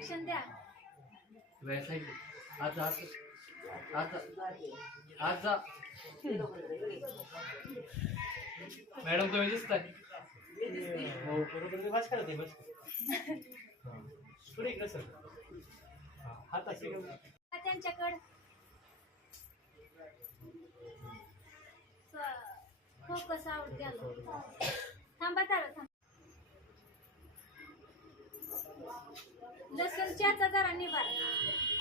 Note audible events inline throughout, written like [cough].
Action द्या. आज आज जा आज जा मॅडम तुम्ही दिसताय. हो बरोबर. ते बस करा ते बस पुढे इकडे सर. हात असे घेऊन. त्यांच्याकडं. फोकस आउट द्याला थांबा थांबा थांबा. लसूण चहाचा जरा निभार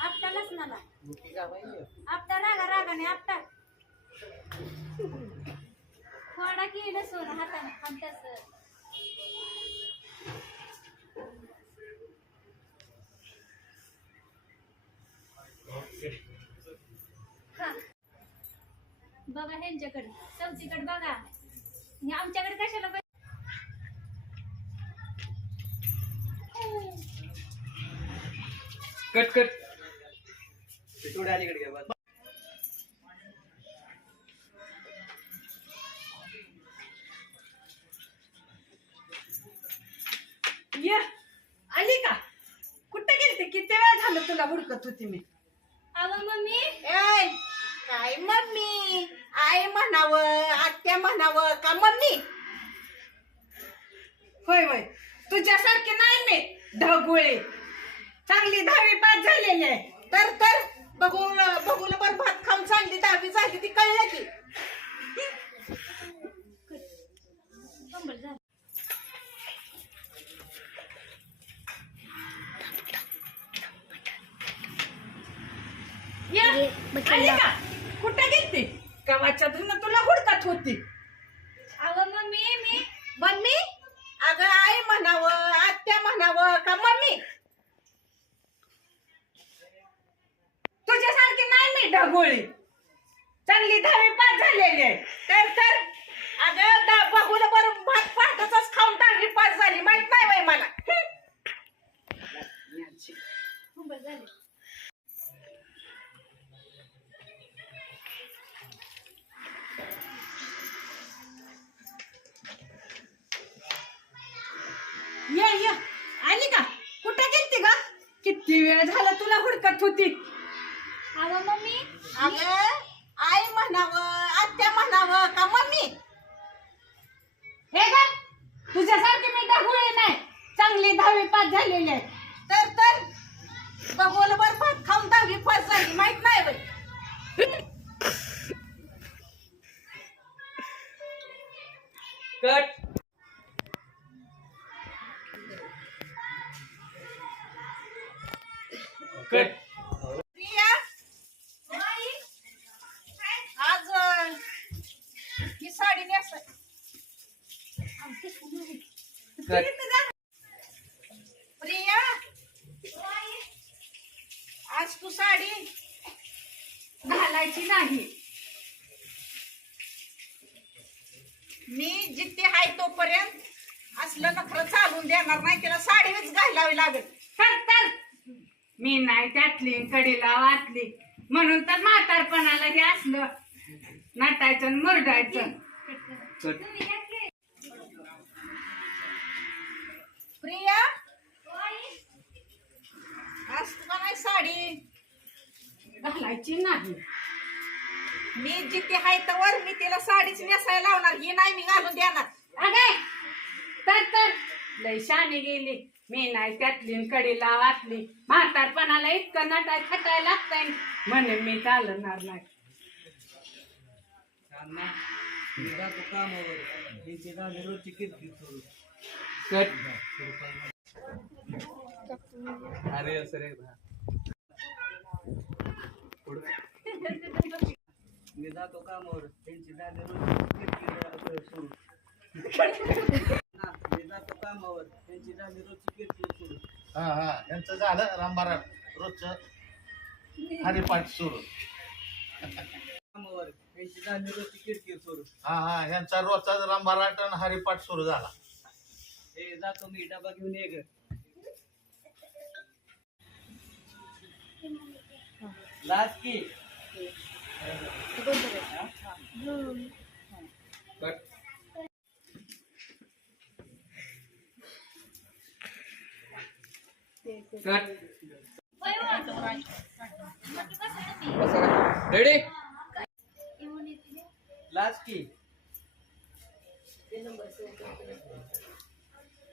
आपटा लसणाला. आपटा रागा रागाने आपटा. फोडा की लसूण हाताने थांबताच बघा ह्यांच्याकडे. चौथीकडे बघा. हे आमच्याकडे कशाला कट कट ते थोडे अलीकडे घ्या बस. ये आली का? कुठे गेलते किती वेळ झालं तुला हुडकत होती मी? अहो मम्मी. ए काय मम्मी? आई म्हणावं आत्या म्हणावं का मम्मी? होय होय. तुझ्यासारखे नाही मी ढगुळे. चांगली दहावी पास झालेली आहे. तर तर बघून बघून बर भात खाऊन चांगली दहावी झाली ती कळलं की. कुठे गेलती? गावाच्या धुन तुला हुडकत होती. अहो मम्मी मी मम्मी? अगं आई म्हणावं आत्या म्हणावं का मम्मी? नाही ढगोळी. चांगली दहावी पास झालेली आहे. तर तर अगं दा बघून बरं भात पाहतच खाऊन दहावी पास झाली. माहीत नाही बाई मला. ये ये. आली का? कुठे गेलती का किती वेळ झाला तुला हुडकत होती? अहो मम्मी? अगं आई म्हणावं आत्या म्हणावं का मम्मी? हे ग तुझ्यासारखी मी ढगुळी नाही. चांगली दहावी पास झालेली आहे. तर तर बघून बर भात खाऊन दहावी पास झाली माहीत नाही बाई. कट. कट. घालायची नाही. मी जिथे आहे तोपर्यंत असलं नखरं चालून देणार नाही तिला साडीच घालावी लागेल. तर तर. मी नाही त्यातली कडीला वाचली म्हणून तर म्हातारपणाला हे असलं. नटायचं मुरडायचं. प्रिया? नाही साडी? घालायची नाही. मी जिथे आहे तर मी तिला साडीच नेसायला लावणार. ही नाही मी घालून देणार. अगे तर तर. लय शानी गेली. मी नाही त्यातली कडीला वाचली म्हातारपणाला इतकं नटाय खटाय लागतंय. म्हणे मी चालणार. नाही कट अरे सर मी जातो कामावर त्यांची दादी रोज किरकिर सुरू मी जातो कामावर त्यांची दादी रोजची किरकिर सुरू हा हा. यांचं झालं रामबारा रोजचं हरिपाठ सुरू. कामावर त्यांची दादी रोजची किरकिर सुरू हा हा. यांचा रोजचा रामबाराट आणि हरिपाठ सुरू झाला. ए जातो मी डबा घेऊन ये ग लाज की कट कट होय हो. मग कसं तुम्ही? रेडी येऊन येते. लाच की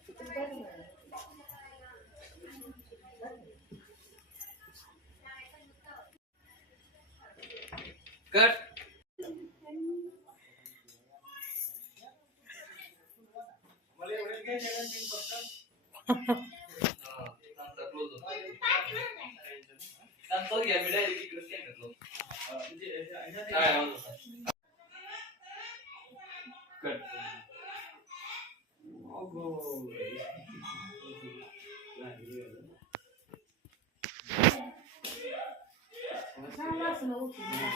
कट कट चांगलं [laughs] असं Semua buktinya.